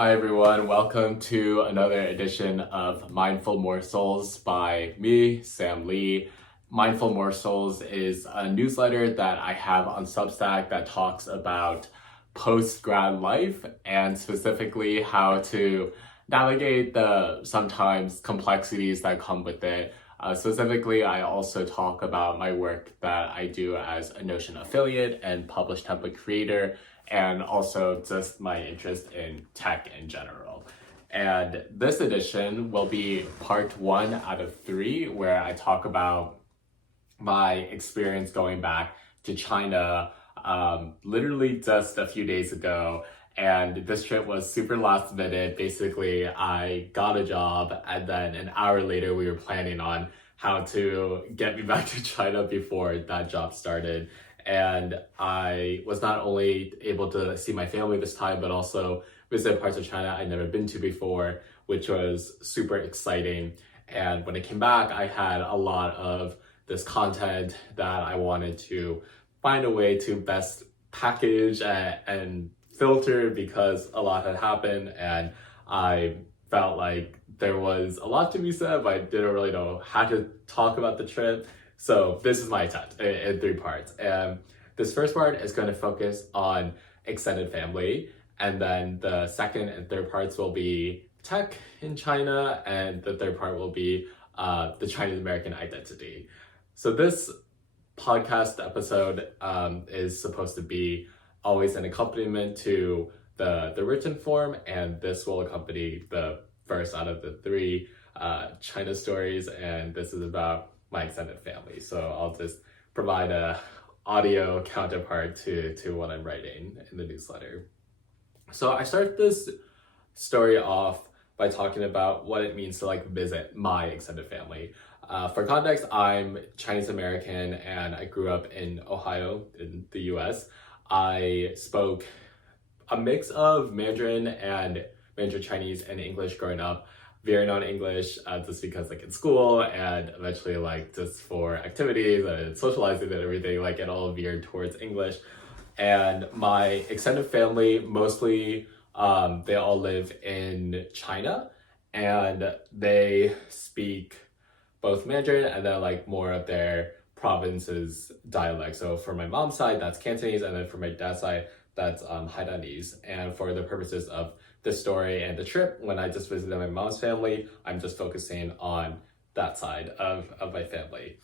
Hi everyone, welcome to another edition of Mindful Morsels by me, Sam Lee. Mindful Morsels is a newsletter that I have on Substack that talks about post-grad life and specifically how to navigate the sometimes complexities that come with it. Specifically, I also talk about my work that I do as a Notion affiliate and published template creator, and also just my interest in tech in general. And this edition will be part 1 out of 3, where I talk about my experience going back to China literally just a few days ago. And this trip was super last minute. Basically, I got a job and then an hour later we were planning on how to get me back to China before that job started. And I was not only able to see my family this time, but also visit parts of China I'd never been to before, which was super exciting. And when I came back, I had a lot of this content that I wanted to find a way to best package and filter because a lot had happened and I felt like there was a lot to be said, but I didn't really know how to talk about the trip. So this is my attempt in 3 parts. And this first part is going to focus on extended family. And then the second and third parts will be tech in China. And the third part will be the Chinese American identity. So this podcast episode is supposed to be always an accompaniment to the written form. And this will accompany the first out of the 3 China stories. And this is about my extended family. So I'll just provide a audio counterpart to what I'm writing in the newsletter. So I start this story off by talking about what it means to visit my extended family. For context, I'm Chinese American and I grew up in Ohio in the US. I spoke a mix of Mandarin and Mandarin Chinese and English growing up. Very non-English just because in school and eventually just for activities and socializing and everything, it all veered towards English. And my extended family, mostly they all live in China and they speak both Mandarin and then more of their province's dialect. So for my mom's side, that's Cantonese, and then for my dad's side, that's Hainanese. And for the purposes of the story and the trip, when I just visited my mom's family, I'm just focusing on that side of my family.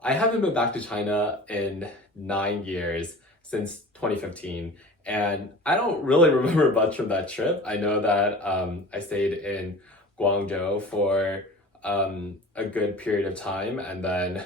I haven't been back to China in 9 years, since 2015, and I don't really remember much from that trip. I know that I stayed in Guangzhou for a good period of time and then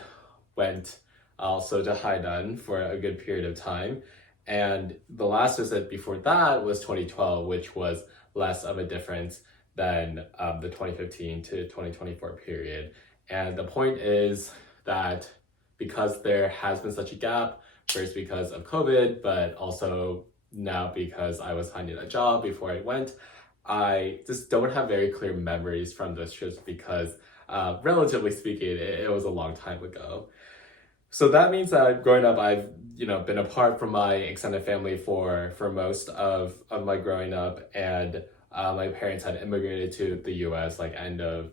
went also to Hainan for a good period of time. And the last visit before that was 2012, which was less of a difference than the 2015 to 2024 period. And the point is that because there has been such a gap, first because of COVID, but also now because I was finding a job before I went, I just don't have very clear memories from those trips because relatively speaking, it was a long time ago. So that means that growing up, I've been apart from my extended family for most of my growing up, and my parents had immigrated to the US end of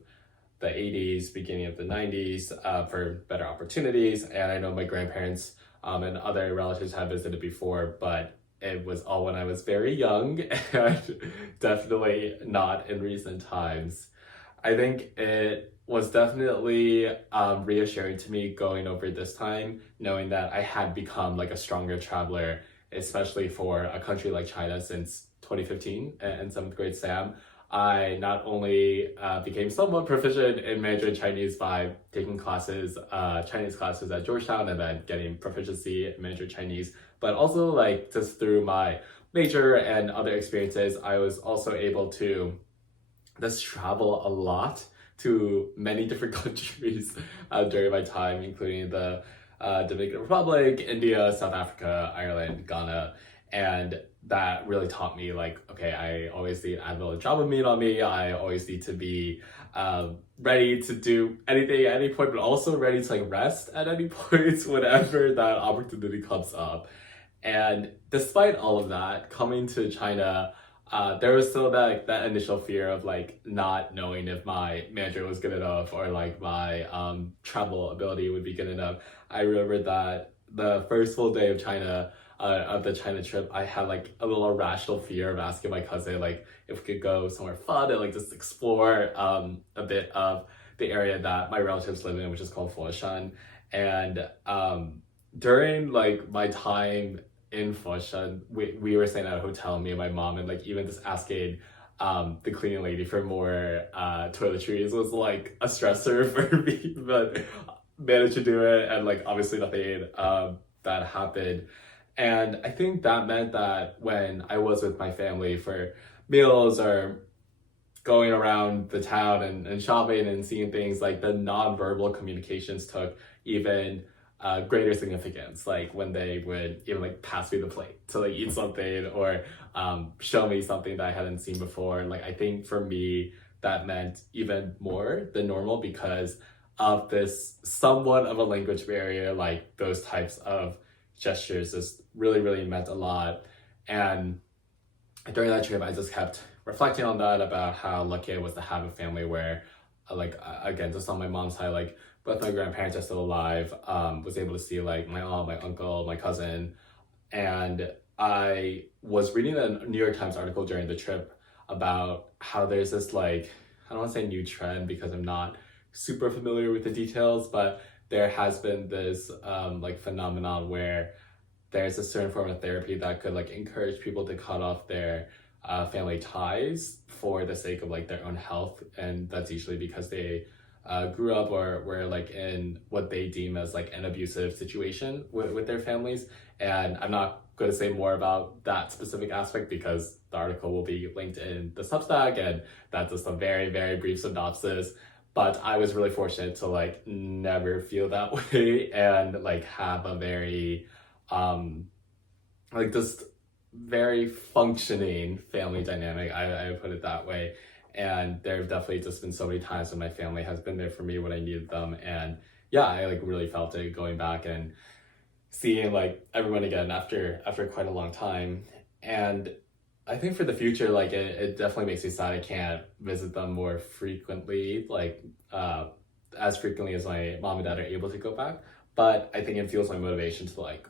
the 80s, beginning of the 90s for better opportunities. And I know my grandparents and other relatives have visited before, but it was all when I was very young and definitely not in recent times. I think it was definitely reassuring to me going over this time, knowing that I had become a stronger traveler, especially for a country like China since 2015 and 7th grade Sam. I not only became somewhat proficient in Mandarin Chinese by taking classes, Chinese classes at Georgetown and then getting proficiency in Mandarin Chinese, but also just through my major and other experiences, I was also able to just travel a lot to many different countries during my time, including the Dominican Republic, India, South Africa, Ireland, Ghana. And that really taught me okay, I always need a job meet on me. I always need to be ready to do anything at any point, but also ready to rest at any point whenever that opportunity comes up. And despite all of that, coming to China there was still that initial fear of like not knowing if my Mandarin was good enough or like my travel ability would be good enough. I remember that the first full day of the China trip, I had like a little irrational fear of asking my cousin like if we could go somewhere fun and like just explore a bit of the area that my relatives live in, which is called Foshan. And during like my time in Foshan, we were staying at a hotel, me and my mom, and like even just asking the cleaning lady for more toiletries was like a stressor for me, but managed to do it, and like obviously nothing that happened. And I think that meant that when I was with my family for meals or going around the town and shopping and seeing things, like the non-verbal communications took even greater significance, like when they would even like pass me the plate to like eat something or show me something that I hadn't seen before. And like I think for me that meant even more than normal because of this somewhat of a language barrier. Like those types of gestures just really meant a lot. And during that trip I just kept reflecting on that, about how lucky I was to have a family where again, just on my mom's side, like both my grandparents are still alive, was able to see like my aunt, my uncle, my cousin. And I was reading a New York Times article during the trip about how there's this like, I don't want to say new trend because I'm not super familiar with the details, but there has been this like phenomenon where there's a certain form of therapy that could like encourage people to cut off their family ties for the sake of like their own health. And that's usually because they grew up or were like in what they deem as like an abusive situation with their families. And I'm not going to say more about that specific aspect because the article will be linked in the Substack, and that's just a very brief synopsis. But I was really fortunate to like never feel that way and like have a very like just very functioning family dynamic. I would put it that way. And there have definitely just been so many times when my family has been there for me when I needed them. And yeah, I like really felt it going back and seeing like everyone again after quite a long time. And I think for the future, like it definitely makes me sad I can't visit them more frequently, like as frequently as my mom and dad are able to go back. But I think it fuels my motivation to like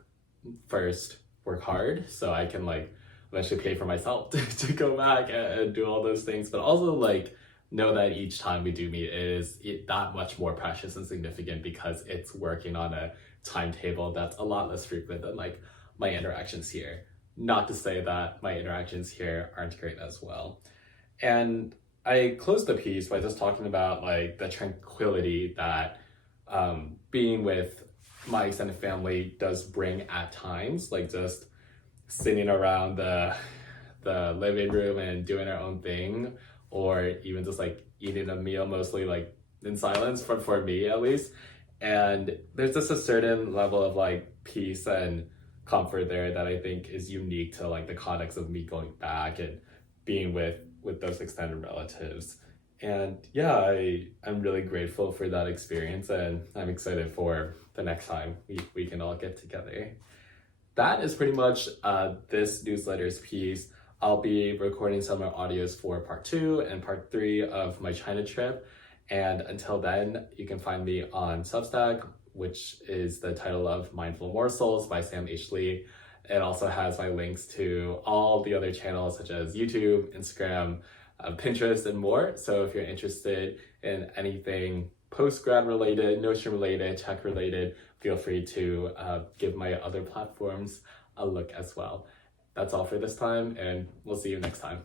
first work hard so I can like eventually pay for myself to go back and do all those things, but also like know that each time we do meet is that much more precious and significant because it's working on a timetable that's a lot less frequent than like my interactions here. Not to say that my interactions here aren't great as well. And I closed the piece by just talking about like the tranquility that being with my extended family does bring at times, like just sitting around the living room and doing our own thing, or even just like eating a meal mostly like in silence for me at least. And there's just a certain level of like peace and comfort there that I think is unique to like the context of me going back and being with those extended relatives. And yeah, I'm really grateful for that experience, and I'm excited for the next time we can all get together. That is pretty much this newsletter's piece. I'll be recording some more audios for part 2 and part 3 of my China trip. And until then, you can find me on Substack, which is the title of Mindful Morsels by Sam H. Lee. It also has my links to all the other channels such as YouTube, Instagram, Pinterest, and more. So if you're interested in anything post-grad related, Notion related, tech related, feel free to give my other platforms a look as well. That's all for this time, and we'll see you next time.